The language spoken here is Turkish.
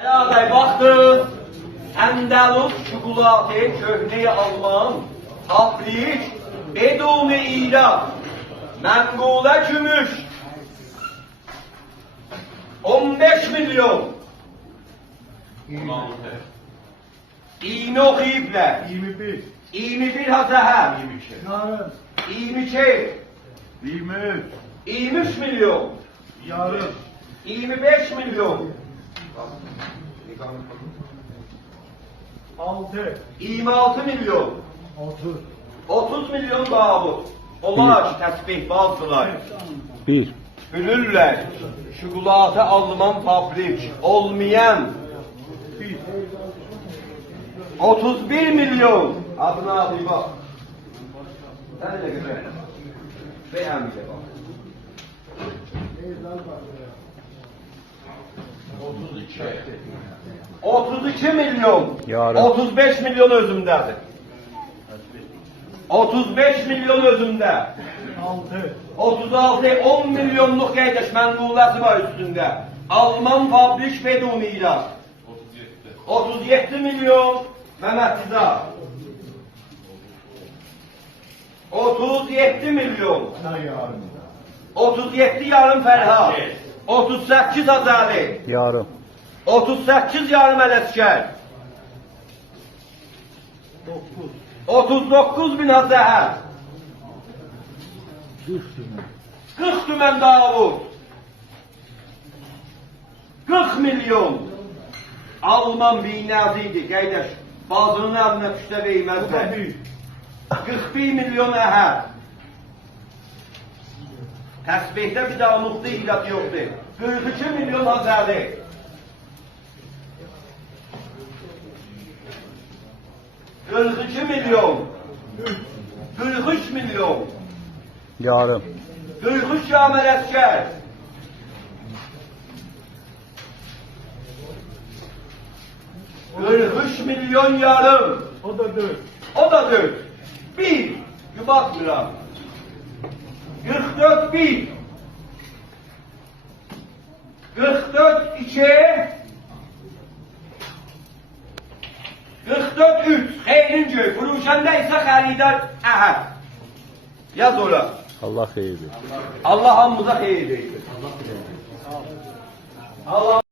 Beraber baktım. Endalus çikolatı, köhne Alman, Afriç, Beduni İran, Mengole gümüş. 15 milyon. 16. İğne okuyuplar. 21. 21 hazır. 22. Yarım. 22. 23. 23 milyon. Yarım. 25 milyon. 6. 26 milyon. 30. 30 milyon daha bu. Onlar tesbih bazılar. 1. Bilirler. Çikolatı Alman fabrik olmayan 31 milyon. Adına adı bak. Sen de güzel. Beğen bir de bak. 32 milyon. Yarın. 35 milyon özümdedir. 35 milyon özümde. 6. 36, 10 milyonluk kardeş menguğlası var üstünde. Alman fabrik Beduni İran. 37 milyon Mehmet Rıza. 37 milyon. Yarım. 37 yarım Ferhat. 38 Azali. Yarım. 38 yarım Ələskər. 9. 39 bin Hazəhər. 40 tümən Davud. 40 milyon. Alman binazıydı kardeş. Bazının eline tüşte vermezler. 41 milyon əhər. Təsbihdə bir dağınıqlı ilat yoxdur. 42 milyon Hazəri. 42 milyon. 43 milyon. Yarım. 43 Yamel Əskər. 43 milyon yarım. O da 4. O da 4. 1. Bakmıram. 44 1. 44 2. 44 3. Xeyrinci. Furuşanda ise xəridar əhəd. Yaz ora. Allah xeyir versin. Allah hamımıza xeyir versin. Allah